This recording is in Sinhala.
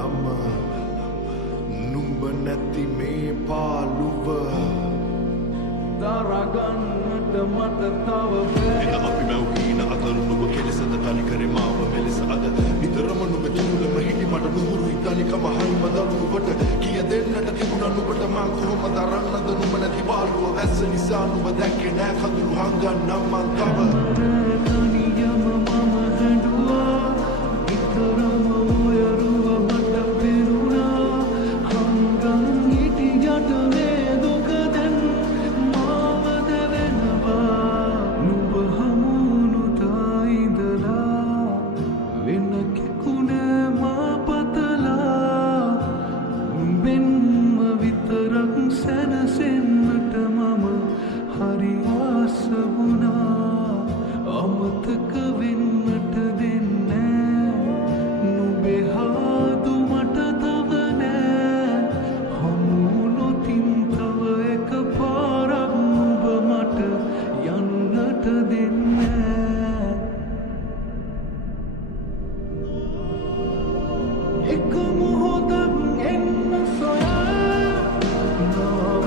lama නුඹ නැති මේ පාළුව දරගන්නට මට තව බෑ එන අපි මැව්කීන අතර නුඹ කෙලෙසද තනි කරේ මාව මෙලෙස අද නිතරම නුඹ තුලම හිටි මට නුහුරුයි තනිකම හයිම දරුවට කිය දෙන්නට තිබුණා නුඹට මං කොහොමද අරන්නද නුඹ නැති පාළුව වැස්ස නිසා නුඹ දැක්කේ නෑ කඳුළු හංගන්නම් මං තව තනියම මම හැඬුවා නිතරම ඔයරුව මට පෙරුණා හංගන් හිටියට මේ දුක දැන් මාව දැවෙනවා නුඹ හමුුණුතා ඉඳලා වෙන කෙකුණේ මා පතලා නුඹෙන්ම විතරක් සැනසෙන්නට මම හරි ආස වුණා අමතක වෙන්නට දෙන්නේ නුඹේ හාදු මට තව නෑ හමුුණොතින් තව එක පාරක් නුඹ මට යන්නට දෙන්නේ එක මොහොතක් එන්න සොයා නාව